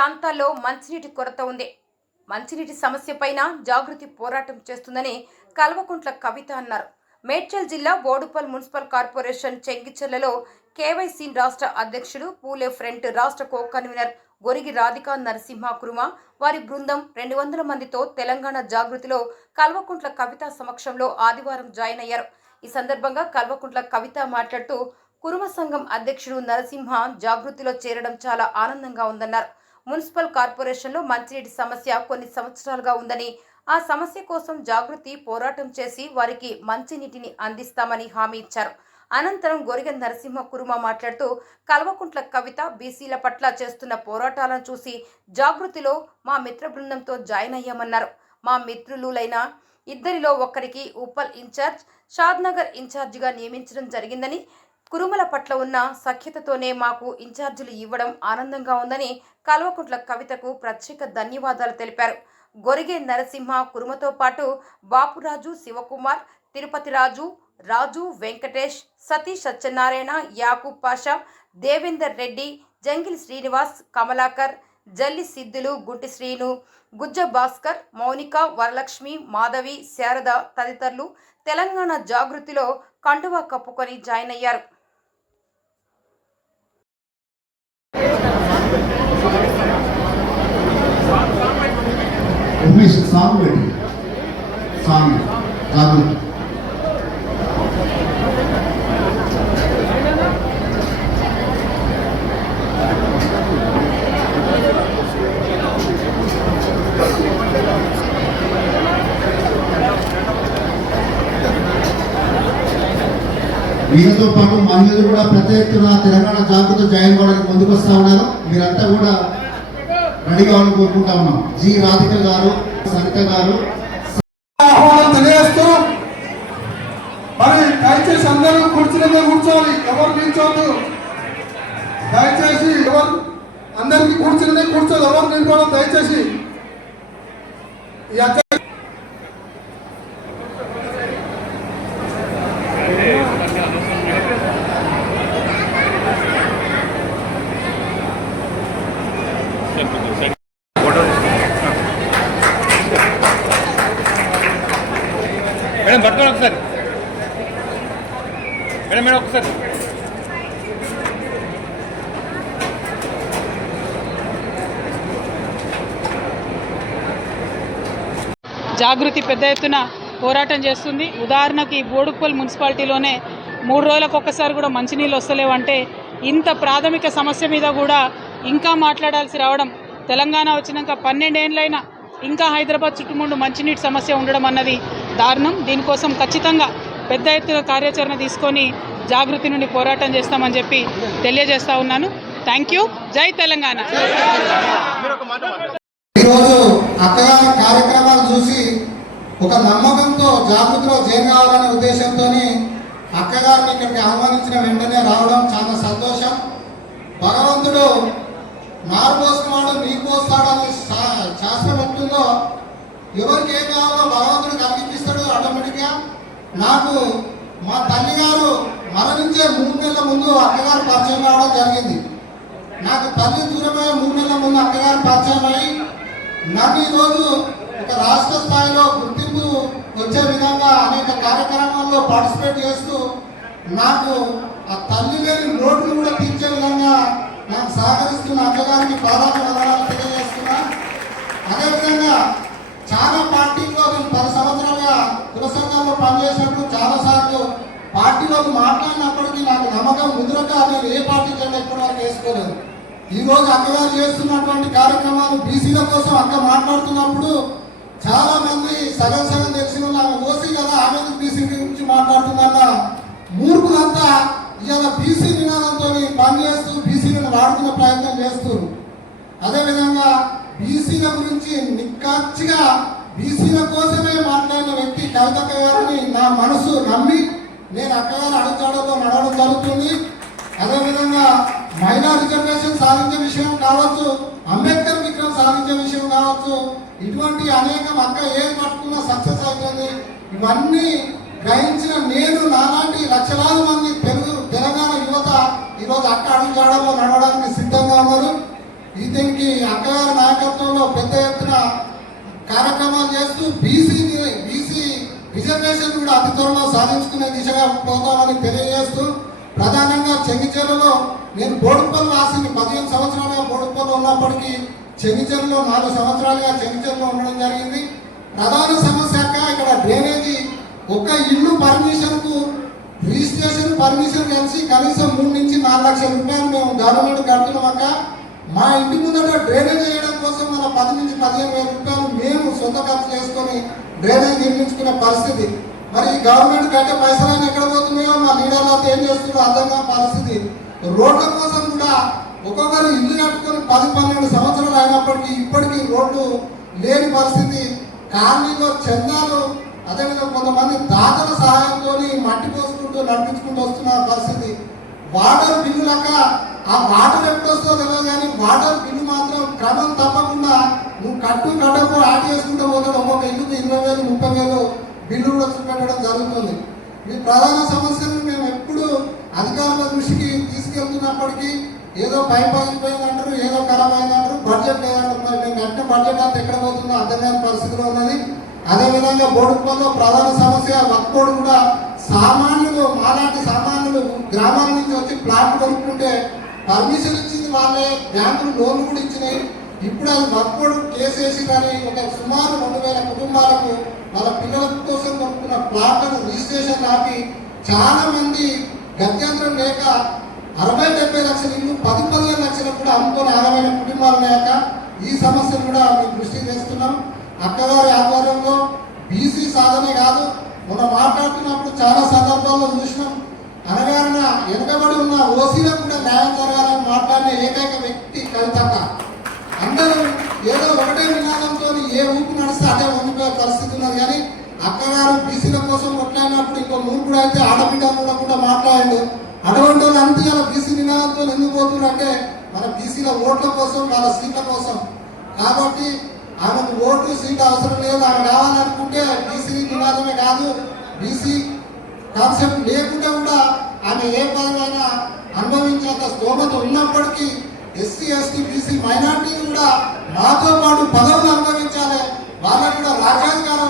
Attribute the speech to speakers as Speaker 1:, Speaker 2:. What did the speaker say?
Speaker 1: ప్రాంతాల్లో మంచినీటి కొరత ఉంది. మంచినీటి సమస్యపైన జాగృతి పోరాటం చేస్తుందని కల్వకుంట్ల కవిత అన్నారు. మేడ్చల్ జిల్లా బోడుపల్ మున్సిపల్ కార్పొరేషన్ చెంగిచెర్లలో కేవైసీ రాష్ట్ర అధ్యక్షుడు పూలే ఫ్రంట్ రాష్ట్ర కో కన్వీనర్ గొరిగి రాధికా నరసింహ కురుమ వారి బృందం రెండు వందల మందితో తెలంగాణ జాగృతిలో కల్వకుంట్ల కవిత సమక్షంలో ఆదివారం జాయిన్ అయ్యారు. ఈ సందర్భంగా కల్వకుంట్ల కవిత మాట్లాడుతూ కురుమ సంఘం అధ్యక్షుడు నరసింహ జాగృతిలో చేరడం చాలా ఆనందంగా ఉందన్నారు. మున్సిపల్ కార్పొరేషన్లో మంచినీటి సమస్య కొన్ని సంవత్సరాలుగా ఉందని ఆ సమస్య కోసం జాగృతి పోరాటం చేసి వారికి మంచినీటిని అందిస్తామని హామీ ఇచ్చారు. అనంతరం గొరిగ నరసింహ కురుమ మాట్లాడుతూ కల్వకుంట్ల కవిత బీసీల పట్ల చేస్తున్న పోరాటాలను చూసి జాగృతిలో మా మిత్ర బృందంతో జాయిన్ అయ్యామన్నారు. మా మిత్రులులైన ఇద్దరిలో ఒక్కరికి ఉప్పల్ ఇన్ఛార్జ్ షాద్నగర్ ఇన్ఛార్జిగా నియమించడం జరిగిందని కురుమల పట్ల ఉన్న సఖ్యతతోనే మాకు ఇన్ఛార్జీలు ఇవ్వడం ఆనందంగా ఉందని కల్వకుంట్ల కవితకు ప్రత్యేక ధన్యవాదాలు తెలిపారు. గొరిగే నరసింహ కురుమతో పాటు బాపురాజు శివకుమార్ తిరుపతి రాజు రాజు వెంకటేష్ సతీష్ సత్యనారాయణ యాకూబ్ పాషా దేవేందర్ రెడ్డి జంగిల్ శ్రీనివాస్ కమలాకర్ జల్లి సిద్ధులు గుంటి శ్రీను గుజ్జ భాస్కర్ మౌనిక వరలక్ష్మి మాధవి శారద తదితరులు తెలంగాణ జాగృతిలో కండువా కప్పుకొని జాయిన్ అయ్యారు.
Speaker 2: ఇంగ్లీష్ సాంగ్ పెట్టి సాంగ్. కాదు. వీరితో పాటు మహిళలు కూడా పెద్ద ఎత్తున తెలంగాణ జాగృతి జాయిన్ కావడానికి ముందుకు వస్తా ఉన్నారు. మీరంతా కూడా రెడీ కావాలని కోరుకుంటా ఉన్నాం జి. రాధిక గారు సరిత గారు.
Speaker 3: ఆహ్వానం తెలియజేస్తూ మరి దయచేసి అందరూ కుర్చీల మీద కూర్చోవాలి. ఎవరు నిల్చోద్దు దయచేసి ఎవరు అందరికీ కూర్చునే కూర్చోదు. ఎవరు నిల్చోవడం దయచేసి
Speaker 4: మేడం పట్టుకోండి ఒకసారి. మేడం మేడం ఒకసారి.
Speaker 5: జాగృతి పెద్ద ఎత్తున పోరాటం చేస్తుంది. ఉదాహరణకి బోడుప్పల్ మున్సిపాలిటీలోనే మూడు రోజులకు ఒక్కసారి కూడా మంచినీళ్ళు వస్తలేవంటే ఇంత ప్రాథమిక సమస్య మీద కూడా ఇంకా మాట్లాడాల్సి రావడం తెలంగాణ వచ్చినాక పన్నెండేళ్ళైనా ఇంకా హైదరాబాద్ చుట్టుముందు మంచినీటి సమస్య ఉండడం అన్నది దారుణం. దీనికోసం ఖచ్చితంగా పెద్ద ఎత్తున కార్యాచరణ తీసుకొని జాగృతి నుండి పోరాటం చేస్తామని చెప్పి తెలియజేస్తా ఉన్నాను. థ్యాంక్ యూ జై తెలంగాణ.
Speaker 3: ఈరోజు అక్కగారి కార్యక్రమాలు చూసి ఒక నమ్మకంతో జాగృతిలో చేరు కావాలనే ఉద్దేశంతో అక్కగారిని ఇక్కడికి ఆహ్వానించిన వెంటనే రావడం చాలా సంతోషం. భగవంతుడు నారు పోసినవాడు నీకు పోస్తాడని శాస్త్రం ఉంటుందో ఎవరికి ఏం కావాలో భగవంతుడు కలిగిస్తాడు ఆటోమేటిక్గా. నాకు మా తల్లి గారు మరణించే మూడు నెలల ముందు అక్కగారు పరిచయం కావడం జరిగింది. నాకు తల్లి దూరమై మూడు నెలల ముందు అక్కగారు పరిచయం అయి నాకు ఈరోజు ఒక రాష్ట్ర స్థాయిలో గుర్తింపు వచ్చే విధంగా అనేక కార్యక్రమాల్లో పార్టిసిపేట్ చేస్తూ నాకు ఆ తల్లి లేని లోటును కూడా తీర్చే పనిచేసినప్పుడు చాలా సార్లు పార్టీలోకి మాట్లాడినప్పటికీ నాకు నమ్మకం ముద్రక నేను ఏ పార్టీ జెండా ఇప్పటి వరకు వేసుకోలేదు. ఈ రోజు అక్కగారు చేస్తున్నటువంటి కార్యక్రమాలు బీసీల కోసం అక్క మాట్లాడుతున్నప్పుడు చాలా మంది సగం సగం తెలిసిన వాళ్ళు ఆమె ఓసీ కదా ఆమె బీసీ గురించి మాట్లాడుతుందన్న మూర్ఖులంతా ఇవాళ బీసీ నినాదంతో పనిచేస్తూ బీసీలను వాడుకునే ప్రయత్నం చేస్తున్నారు. అదేవిధంగా బీసీల గురించి నిక్కచ్చిగా బీసీల కోసమే మాట్లాడిన వ్యక్తి కవితక్క గారిని నా మనసు నమ్మి నేను అక్కగారు అడుగుతాడలో నడవడం జరుగుతుంది. అదేవిధంగా మహిళా రిజర్వేషన్ సాధించే విషయం కావచ్చు అంబేద్కర్ విగ్రహం సాధించే విషయం కావచ్చు ఇటువంటి అనేకం అక్క ఏది పట్టుకున్నా సక్సెస్ అవుతుంది ఇవన్నీ గ్రహించిన నేను నాలాంటి లక్షలాది మంది తెలుగు తెలంగాణ యువత ఈరోజు అక్క అడుగు నడవడానికి సిద్ధంగా ఉన్నారు. ఈ దీనికి అక్కగారి నాయకత్వంలో పెద్ద ఎత్తున కార్యక్రమాలు చేస్తూ బీసీ బీసీ రిజర్వేషన్ కూడా అతి త్వరలో సాధించుకునే దిశగా పోతామని తెలియజేస్తూ ప్రధానంగా చెంగిచెరులో నేను బోడుపల్లి రాసింది పదిహేను సంవత్సరాలుగా బోడుపల్లి ఉన్నప్పటికీ చెంగిచెరులో నాలుగు సంవత్సరాలుగా చెంగిచెరులో ఉండడం జరిగింది. ప్రధాన సమస్య ఇక్కడ డ్రైనేజీ ఒక ఇల్లు పర్మిషన్కు రిజిస్ట్రేషన్ పర్మిషన్ కలిసి కనీసం మూడు నుంచి నాలుగు లక్షల రూపాయలు మేము గవర్నమెంట్ కడుతున్నాం మా ఇంటి ముందట డ్రైనేజ్ చేయడం కోసం మన పది నుంచి పదిహేను వేల రూపాయలు మేము సొంత ఖర్చు చేసుకొని డ్రైనేజ్ నిర్మించుకునే పరిస్థితి. మరి ఈ గవర్నమెంట్ కట్టే పైసలు ఎక్కడ పోతున్నాయో మా లీడర్లు అంతా ఏం చేస్తున్నారో అర్థం కాని పరిస్థితి. రోడ్ల కోసం కూడా ఒక్కొక్కరు ఇల్లు కట్టుకొని పది పన్నెండు సంవత్సరాలు అయినప్పటికీ ఇప్పటికీ రోడ్లు లేని పరిస్థితి. కాలనీలో చందాలు అదేవిధంగా కొంతమంది దాతల సహాయంతో మట్టి పోసుకుంటూ నడిపించుకుంటూ వస్తున్న పరిస్థితి. వాటర్ బిన్ను లెక్క ఆ వాటర్ ఎప్పుడు వస్తుందో తెలియదు కానీ వాటర్ బిన్ను మాత్రం క్రమం తప్పకుండా నువ్వు కట్టు కట్టకు ఆట చేసుకుంటూ పోతాడు ఒక్కొక్క ఇల్లుకి ఇరవై వేలు ముప్పై వేలు బిల్లు కూడా చూపెట్టడం జరుగుతుంది. ఈ ప్రధాన సమస్యను మేము ఎప్పుడు అధికారుల దృష్టికి తీసుకెళ్తున్నప్పటికీ ఏదో పై పగిలిపోయింది అంటారు ఏదో ఖరాబ్ అయింది అంటారు బడ్జెట్ లేదంటారు. మరి మేము వెంటనే బడ్జెట్ అంతా ఎక్కడ పోతుందో అర్థం కాని పరిస్థితిలో ఉన్నది. అదేవిధంగా బోడుపల్లో ప్రధాన సమస్య వక్కోడు కూడా సామాన్యులు మాలాంటి సామాన్యులు గ్రామాల ప్లాట్ కొనుక్కుంటే పర్మిషన్ ఇచ్చింది వాళ్ళే బ్యాంకులు లోన్లు కూడా ఇచ్చినాయి. ఇప్పుడు అది వర్కోడు కేసేసి కానీ ఒక సుమారు రెండు వేల కుటుంబాలకు వాళ్ళ పిల్లల కోసం కొనుక్కున్న ప్లాట్లను రిజిస్ట్రేషన్ ఆపి చాలా మంది గత్యంతరం లేక అరవై డెబ్బై లక్షల ఇల్లు పది పదిహేను లక్షలు కూడా అమ్ముకొని ఆగమైన కుటుంబాలు లేక ఈ సమస్యను కూడా మేము దృష్టి తెస్తున్నాం. అక్కగారి ఆధ్వర్యంలో బీసీ సాధనే కాదు మనం మాట్లాడుతున్నప్పుడు చాలా సందర్భాల్లో చూసినాం. అనగారిన వెనుకబడి ఉన్న ఓసీలకు కూడా న్యాయం జరగాలని మాట్లాడిన ఏకైక వ్యక్తి కవితక్క. అందరూ ఏదో ఒకటే నినాదంతో ఏ ఊపు నడిస్తే అదే వంగిపోయే పరిస్థితి ఉన్నది. కానీ అక్కగారు బీసీల కోసం కొట్లాడినప్పుడు ఇంకో మూకుడు అయితే ఆడబిడ్డలు కూడా మాట్లాడండు. అటువంటి వాళ్ళు అంతే ఇలా బీసీ నినాదంతో ఎందుకు పోతున్నారు అంటే మన బీసీల ఓట్ల కోసం వాళ్ళ సీట్ల కోసం. కాబట్టి ఆమెకు ఓటు సీట్ అవసరం లేదు. ఆమె కావాలనుకుంటే బీసీ నినాదమే కాదు. బీసీ కాన్సెప్ట్ లేకుండా కూడా ఆమె ఏ పదమైనా అనుభవించేంత స్తోమత ఉన్నప్పటికీ ఎస్సీ ఎస్టీ బీసీ మైనార్టీ కూడా మాతో పాటు పదవులు అనుభవించాలి. వాళ్ళకు కూడా రాజ్యాంగం